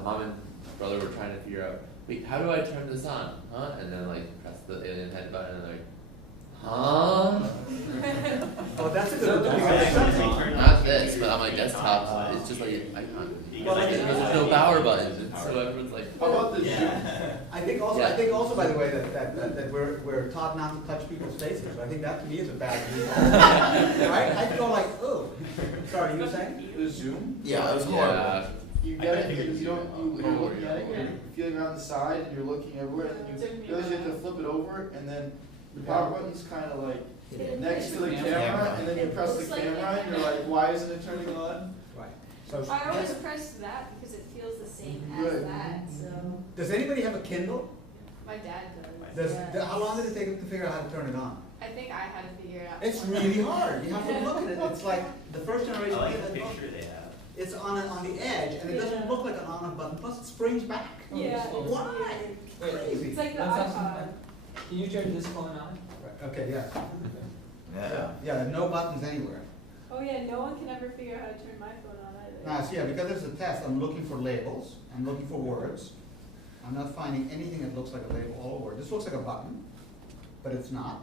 mom and brother were trying to figure out, wait, how do I turn this on? Huh? And then like press the alien head button and they're like, huh? Oh, that's a good one. Not this, but on my desktop, it's just like an icon. Well, There's no power buttons, and so everyone's like, How about this? I think also, by the way, that we're taught not to touch people's faces. I think that to me is a bad deal. Right? I go like, oh, sorry, you were saying? The Zoom? Yeah, it was horrible. yeah. You get it, you're looking at it, you're feeling around the side, and you're looking everywhere, and then you realize you have to flip it over, and then the power button's kinda like next to the camera, and then you press the camera, and you're like, why isn't it turning on? Right. So, I always yes. press that because it feels the same Good. as that, so. Does anybody have a Kindle? My dad does. How long did it take to figure out how to turn it on? I think I had to figure it out. It's really hard. You have to look at it. It's like the first generation. I like the Kindle, picture they have. it's on the edge, and it doesn't look like an on-off button. Plus, it springs back. Yeah. Why? Crazy. It's like the That's iPod. Can you turn this phone on? Right, okay, yeah. Yeah. Yeah, no buttons anywhere. Oh yeah, no one can ever figure out how to turn my phone on either. Now, see, yeah, because it's a test, I'm looking for labels, I'm looking for words. I'm not finding anything that looks like a label, all a word. This looks like a button, but it's not.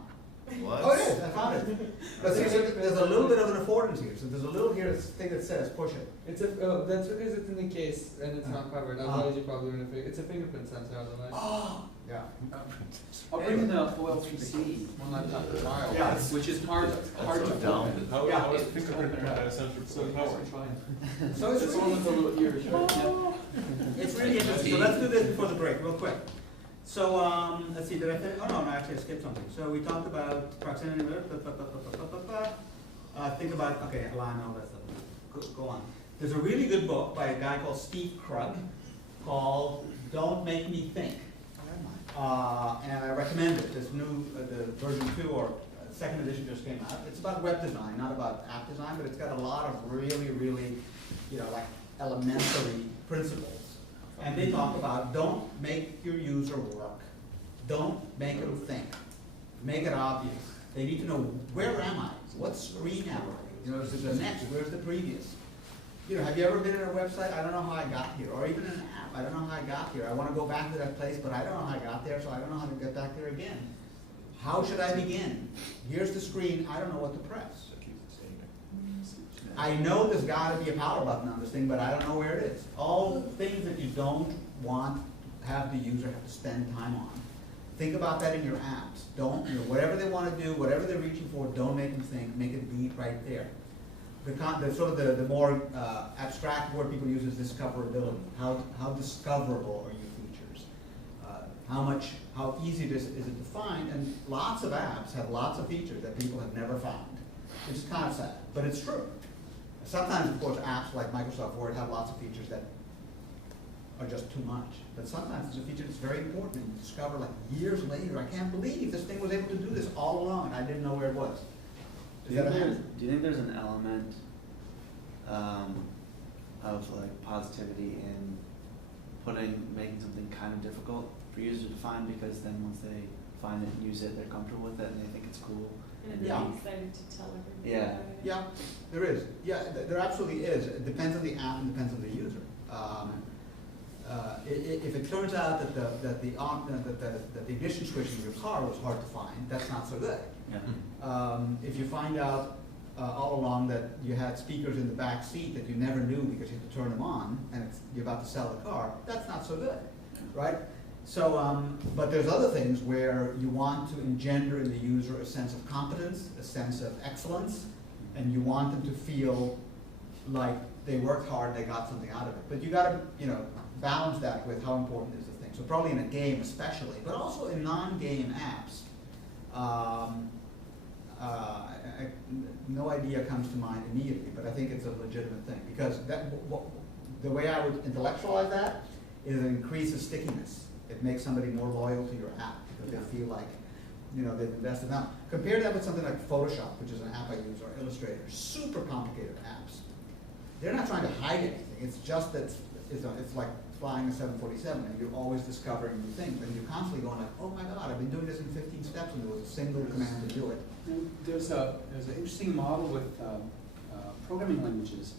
What? Oh, it is, I found it. But see, there's a little bit of an affordance here, so there's a little here, thing that says push it. It's that's because it's in the case and it's not covered. Otherwise, you're probably gonna it's a fingerprint sensor. Otherwise. Oh, yeah. I'll bring in the OLPC one laptop tomorrow, Yeah. which is hard so to dumb. How Yeah. is fingerprint sensor So you power? guys can try it. So it's It's the one with the really, little ears, right? it's really interesting. So let's do this before the break, real quick. So, let's see, did I finish? Oh, no, actually I skipped something. So we talked about proximity, think about, okay, align all that stuff. Go on. There's a really good book by a guy called Steve Krug called Don't Make Me Think. And I recommend it. This new, the version 2 or second edition just came out. It's about web design, not about app design, but it's got a lot of really, like elementary principles. And they talk about don't make your user work. Don't make them think. Make it obvious. They need to know, where am I? What screen am I? You know, is it the next? Where's the previous? You know, have you ever been in a website? I don't know how I got here. Or even an app. I don't know how I got here. I want to go back to that place, but I don't know how I got there, so I don't know how to get back there again. How should I begin? Here's the screen. I don't know what to press. I know there's gotta be a power button on this thing, but I don't know where it is. All things that you don't want have the user have to spend time on. Think about that in your apps. Don't, whatever they wanna do, whatever they're reaching for, don't make them think, make it be right there. The more abstract word people use is discoverability. How discoverable are your features? How easy is it to find? And lots of apps have lots of features that people have never found. Which is kind of sad, but it's true. Sometimes, of course, apps like Microsoft Word have lots of features that are just too much. But sometimes it's a feature that's very important and you discover like years later, I can't believe this thing was able to do this all along and I didn't know where it was. Do you think there's an element of like positivity in making something kind of difficult for users to find, because then once they find it and use it, they're comfortable with it and they think it's cool? And Yeah. they're excited to tell everybody Yeah. about it. Yeah, there is. Yeah, there absolutely is. It depends on the app and depends on the user. If it turns out that the ignition switch in your car was hard to find, that's not so good. Yeah. If you find out all along that you had speakers in the back seat that you never knew because you had to turn them on, and you're about to sell the car, that's not so good, right? So, but there's other things where you want to engender in the user a sense of competence, a sense of excellence, and you want them to feel like they worked hard, they got something out of it. But you gotta, balance that with how important is the thing. So probably in a game especially, but also in non-game apps. No idea comes to mind immediately, but I think it's a legitimate thing, because the way I would intellectualize that is it increases stickiness. It makes somebody more loyal to your app because they feel like, they've invested. Now, compare that with something like Photoshop, which is an app I use, or Illustrator, super complicated apps. They're not trying to hide anything. It's just that it's like flying a 747, and you're always discovering new things, and you're constantly going like, oh my God, I've been doing this in 15 steps, and there was a single command to do it. There's an interesting model with programming languages.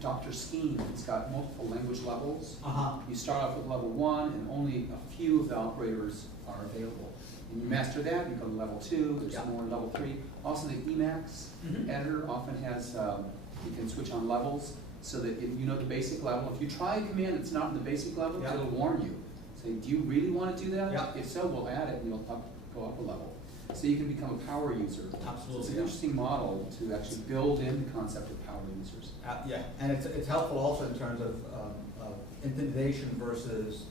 Dr. Scheme, it's got multiple language levels. You start off with level 1, and only a few of the operators are available. And you master that, you go to level 2, there's more in level 3. Also the Emacs editor often has, you can switch on levels, so that if you know the basic level. If you try a command that's not in the basic level, it'll warn you. Say, do you really want to do that? If so, we'll add it and you'll go up a level. So you can become a power user. Absolutely. So it's an interesting model to actually build in the concept of power users. Yeah, and it's helpful also in terms of intimidation versus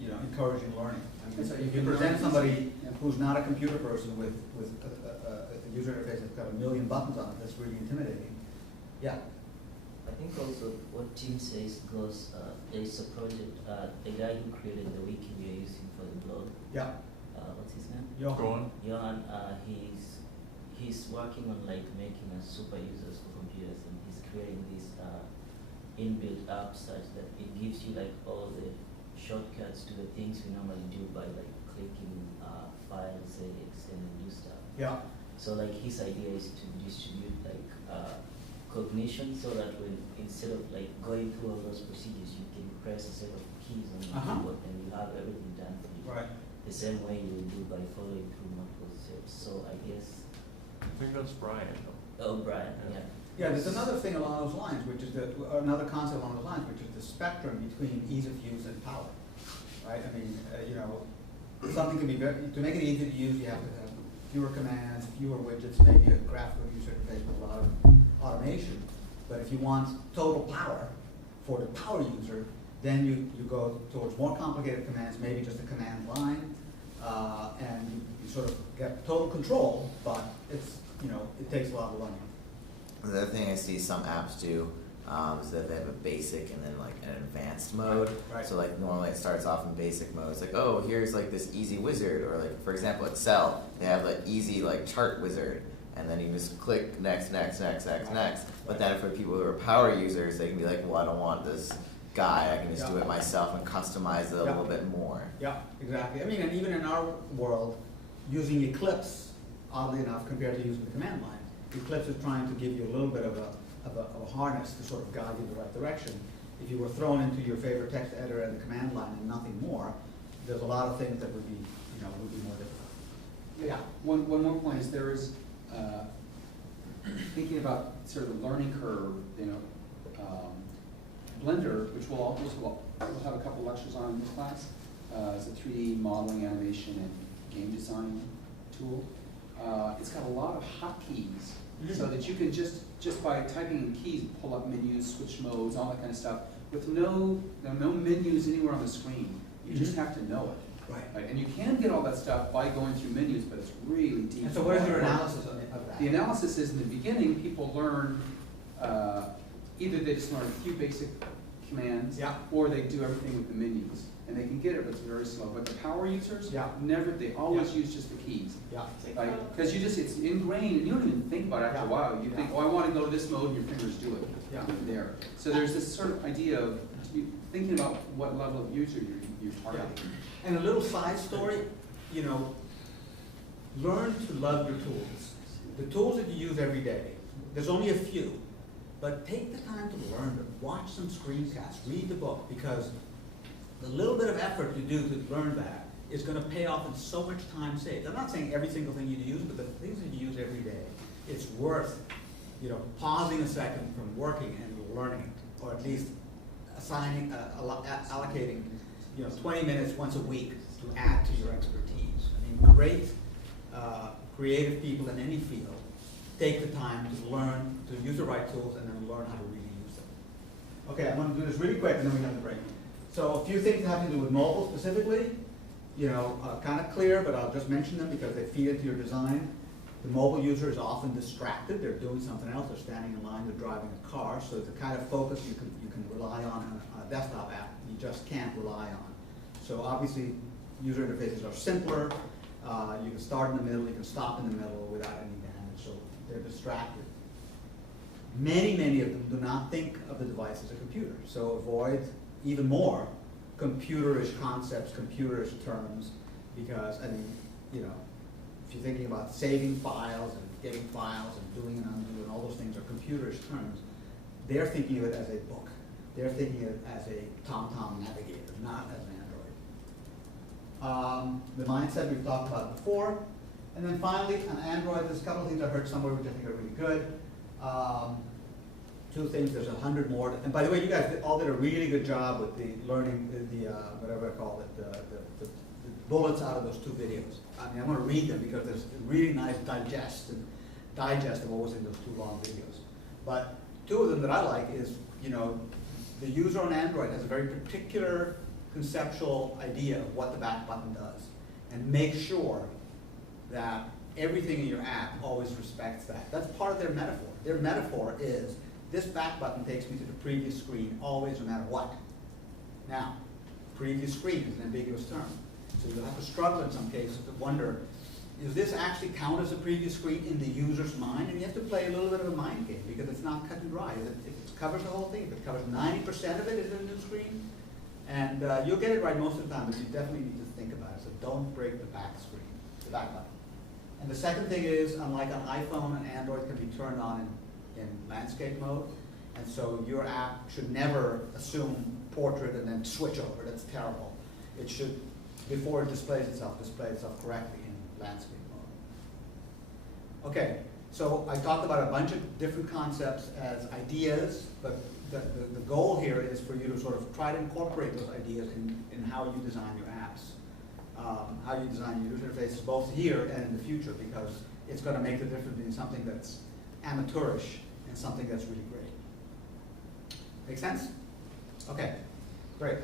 encouraging learning. I mean, so if you present somebody who's not a computer person with a user interface that's got 1 million buttons on it, that's really intimidating. Yeah. I think also what Tim says goes, there's a project, the guy who created the wiki we are using for the blog. Yeah. What's his name? Johan. Johan, he's working on like making a super users for computers, and he's creating this inbuilt app such that it gives you like all the shortcuts to the things we normally do by like clicking files, edits, and do stuff. Yeah. So like his idea is to distribute like cognition, so that when instead of like going through all those procedures, you can press a set of keys on your keyboard and you have everything done for you. Right. The same way you will do by following through multiple steps. So I guess. I think that's Brian, though. Oh, Brian, yeah. Yeah, there's another thing along those lines, which is another concept along those lines, which is the spectrum between ease of use and power. Right? I mean, something can be to make it easy to use, you have to have fewer commands, fewer widgets, maybe a graphical user interface with a lot of automation. But if you want total power for the power user, then you go towards more complicated commands, maybe just a command line, and you sort of get total control, but it's, it takes a lot of learning. The other thing I see some apps do is that they have a basic and then like an advanced mode. Right. So like normally it starts off in basic mode. It's like, oh, here's like this easy wizard, or like for example Excel, they have like easy like chart wizard, and then you just click next. But then for people who are power users, they can be like, well, I don't want this guy, I can just do it myself and customize it a little bit more. Yeah, exactly. I mean, and even in our world, using Eclipse, oddly enough, compared to using the command line, Eclipse is trying to give you a little bit of a harness to sort of guide you in the right direction. If you were thrown into your favorite text editor and the command line and nothing more, there's a lot of things that would be, would be more difficult. Yeah. One more point is there is thinking about sort of the learning curve, you know, Blender, which we'll have a couple lectures on in this class, is a 3D modeling, animation, and game design tool. It's got a lot of hotkeys, so that you can just by typing in keys, pull up menus, switch modes, all that kind of stuff, with no menus anywhere on the screen. You just have to know it. Right. And you can get all that stuff by going through menus, but it's really deep. And so what is your analysis of that? The analysis is in the beginning, people learn, either they just learn a few basic commands, or they do everything with the menus. And they can get it, but it's very slow. But the power users, they always use just the keys. Right? Because it's ingrained, and you don't even think about it after a while. You think, oh, I want to go to this mode, and your fingers do it. There. So there's this sort of idea of thinking about what level of user you're targeting. And a little side story, you know, learn to love your tools. The tools that you use every day, there's only a few, but take the time to learn them. Watch some screencasts, read the book, because the little bit of effort you do to learn that is going to pay off in so much time saved. I'm not saying every single thing you use, but the things that you use every day, it's worth, you know, pausing a second from working and learning it, or at least assigning, allocating, you know, 20 minutes once a week to add to your expertise. I mean, great creative people in any field take the time to learn to use the right tools and then learn how to really use them. Okay, I'm going to do this really quick and then we have the break. So a few things having to do with mobile specifically, you know, kind of clear, but I'll just mention them because they feed into your design. The mobile user is often distracted. They're doing something else. They're standing in line. They're driving a car. So the kind of focus you can rely on a desktop app, you just can't rely on. So obviously, user interfaces are simpler. You can start in the middle. You can stop in the middle without any damage. So they're distracted. Many of them do not think of the device as a computer. So avoid even more computerish concepts, computerish terms, because, I mean, you know, if you're thinking about saving files and getting files and doing and undo and all those things are computerish terms, they're thinking of it as a book. They're thinking of it as a TomTom navigator, not as an Android. The mindset we've talked about before. And then finally, on Android, there's a couple of things I heard somewhere which I think are really good. Two things, there's 100 more. And by the way, you guys all did a really good job with the learning, whatever I call it, the bullets out of those two videos. I mean, I'm going to read them because there's a really nice digest of what was in those two long videos. But two of them that I like is, you know, the user on Android has a very particular conceptual idea of what the back button does. And make sure that everything in your app always respects that. That's part of their metaphor. Their metaphor is, this back button takes me to the previous screen, always, no matter what. Now, previous screen is an ambiguous term. So you'll have to struggle in some cases to wonder, does this actually count as a previous screen in the user's mind? And you have to play a little bit of a mind game because it's not cut and dry. If it covers the whole thing, if it covers 90% of it, is it a new screen? And you'll get it right most of the time, but you definitely need to think about it. So don't break the back screen, the back button. And the second thing is, unlike on iPhone, an Android can be turned on in landscape mode. And so your app should never assume portrait and then switch over. That's terrible. It should, before it display itself correctly in landscape mode. Okay, so I talked about a bunch of different concepts as ideas, but the goal here is for you to sort of try to incorporate those ideas in how you design your apps. How you design your user interfaces both here and in the future, because it's going to make the difference between something that's amateurish and something that's really great. Make sense? Okay, great.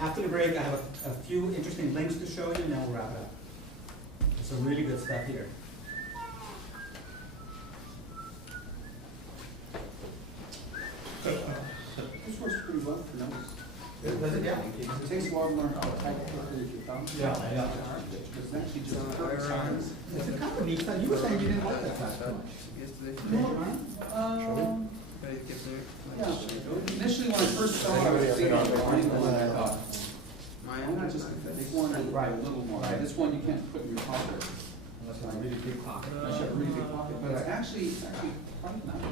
After the break, I have a few interesting links to show you, and then we'll wrap it up. There's some really good stuff here. This works pretty well for numbers. Does it? Yeah. It takes a while to learn how to type quickly with your thumb. Yeah. It's actually just perfect size. It's a kind of neat stuff. You were saying you didn't like that class too much. Yeah. Initially, when I first saw it, I was thinking of running the one I thought. Why not just take one and write a little more? This one you can't put in your pocket. Unless you have a really big pocket. Unless you have a really big pocket, but it's actually quite nice.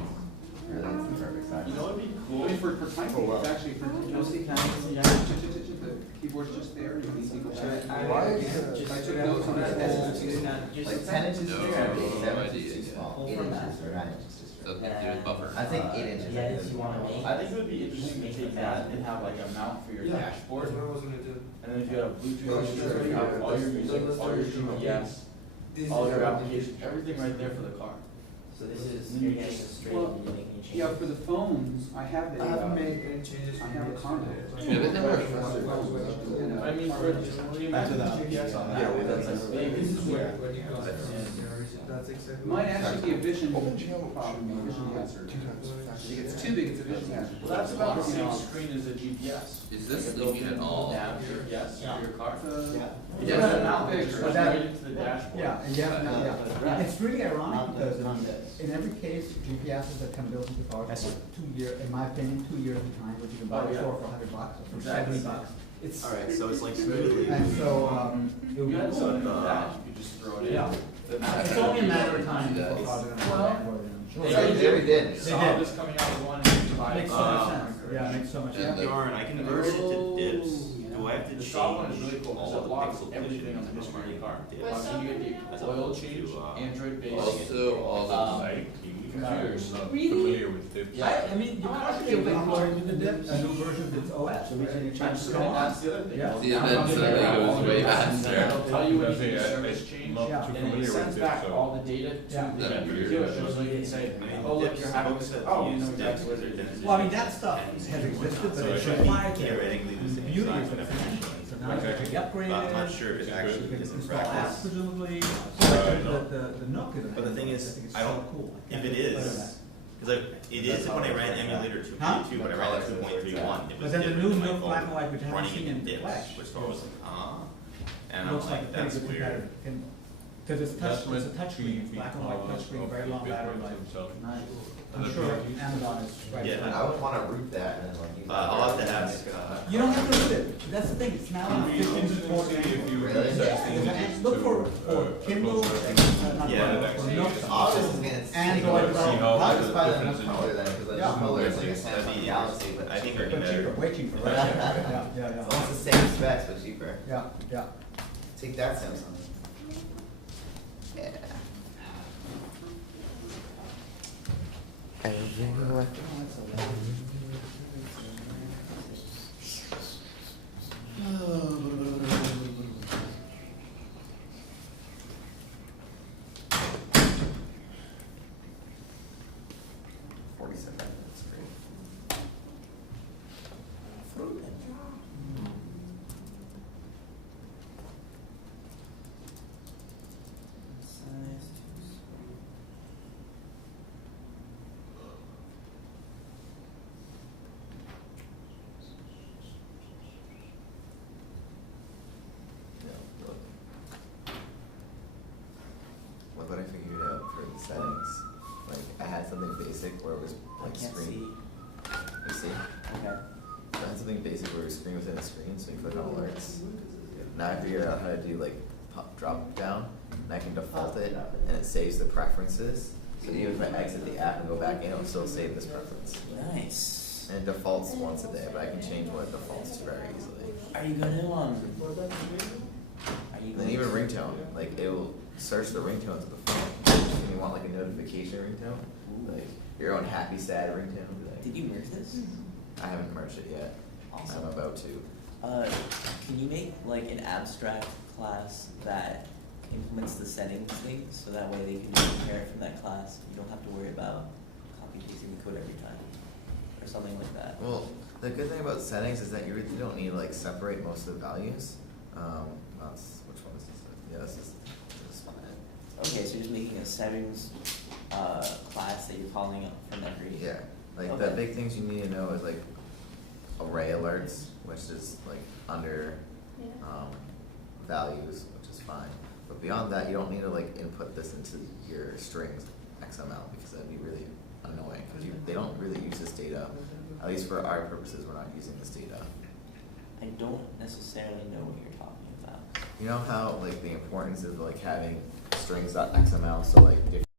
Yeah, that's the perfect size. You know what'd be I cool? mean, for typing, it's actually for, the keyboard's just there, you can easily go back. Why is If I took notes on that whole like 10 inches is No very big, 7 idea, inches is too yeah. small, 8 inches or 9 inches is So too there's buffer. I think 8 inches. Yeah, if you wanna make. I think it would be interesting to take that and have like a mount for your Yeah. dashboard, That's what I was gonna do. and then if you have Bluetooth, Oh, you sure, have yeah. all your music, Let's all your do it. GPS, These all are- your applications, everything right there for the car. So this is, you're getting a straight, Well, you're making changes. Yeah, for the phones, I have I haven't a, made any changes. I have a condo. You have it there? I mean, for, when you imagine the GPS on that, Yeah, well, that's that's like- this is where, That's exactly. might actually be a vision problem, a vision hazard. If it's too big, it's a vision hazard. Well, that's about the same screen as a GPS. Is this leaking at all? Down GPS for your car. Yeah. It doesn't mount But picture, it's that- right into the dashboard. Yeah, and yeah. It's really ironic Not because not this. in every case, GPSs that come built into cars That's for 2 years, in my opinion, 2 years behind, which you can buy Oh, a yeah. store for $100 or for Exactly. $70. It's, Alright, so it's like smoothly. and so, it would You be had cool. something like that, you could just throw it in. Yeah. The It's only a matter of time Do that. before cars are gonna Well, go back. They Yeah, did. they already did. They Saab did. is coming out with one and providing. Makes so much sense, yeah, makes so much And sense. the- Darn, I can convert it to dips. Do I have to The change Saab one is really cool, all because it the locks pixel everything on the position history of the car. dips? What's So you get As the oil opposed to, change, Android based. Also, all the Like, Computers. not Really? familiar with tips. I mean, you probably be able to upload into the dip, a new version of its OS, so we can change That's the the car. that's the other thing. Yeah. The event suddenly goes way faster. It'll tell you when you That's it, need a I- service I'm change, not Yeah. too and familiar it with sends it, back so. all the data to Yeah. the That'd be computer, weird. so you can say, I mean, oh, look, dips, you're having, folks that oh, you use know exactly what dips it with is. their Well, I mean, that stuff has existed, but So it it's should be proprietary. theoretically the The same beauty size is and it's everything. financial, so now it's Okay. gonna be upgraded. But I'm not sure if it You actually can is in install apps practice. presumably. no. The Nook is. But the thing is, think it's I don't- so cool. If it is, because it is when I ran emulator 2.2, but I ran at 2.31, it But was then the different new than my Nook phone black and white, which I haven't running seen in in dips, flash. which I was like, and I'm Looks like a like, pretty that's good weird. competitor. Cause it's That's touch, meant it's a touch to screen, be black and white power touch screen, of very the long battery bitmap life. themselves. I'm And the sure beauty- Amazon is right. And I would wanna root that and then like use. I'll have to ask, You don't have to do it, that's the thing, it's now on We 15 also support. see if you Really? set Yeah, images look for, to, Kindle, close reference. not Yeah, Kindle, that for actually Nook. is- Obviously, it's gonna take Android, over. See how I'll the just buy the difference enough in- color then, cause Yeah. that color is like a That'd Samsung be- Galaxy, but I think cheaper. it'd But cheaper, way cheaper, right? Yeah, It's almost the same specs, but cheaper. yeah. Take that, Samsung. Yeah. Forty-seven minutes, great. What I figured out for the settings, like I had something basic where it was I like can't screen. see. You see? Okay. So I had something basic where it was screen within a screen, so you click on alerts. Now I figured out how to do like pop, drop down, and I can default it, and it saves the preferences. So even if I exit the app and go back in, it'll still save this preference. Nice. And it defaults once a day, but I can change what it defaults to very easily. Are you gonna are you And then going even to- ringtone, like it will search the ringtones of the phone. If you want like a notification ringtone, like your own happy sad ringtone, be like, Did you merge this? I haven't merged it yet. Awesome. I'm about to. Can you make like an abstract class that implements the settings thing, so that way they can just compare it from that class? You don't have to worry about copy pasting the code every time, or something like that. Well, the good thing about settings is that you really don't need to like separate most of the values. Which one is this? Yeah, this is fine. Okay, so you're just making a settings class that you're calling up from every. Yeah, like the Okay. big things you need to know is like array alerts, which is like under values, which is fine. But beyond that, you don't need to like input this into your strings XML because that'd be really annoying because they don't really use this data. At least for our purposes, we're not using this data. I don't necessarily know what you're talking about. You know how like the importance of like having strings.xml, so like if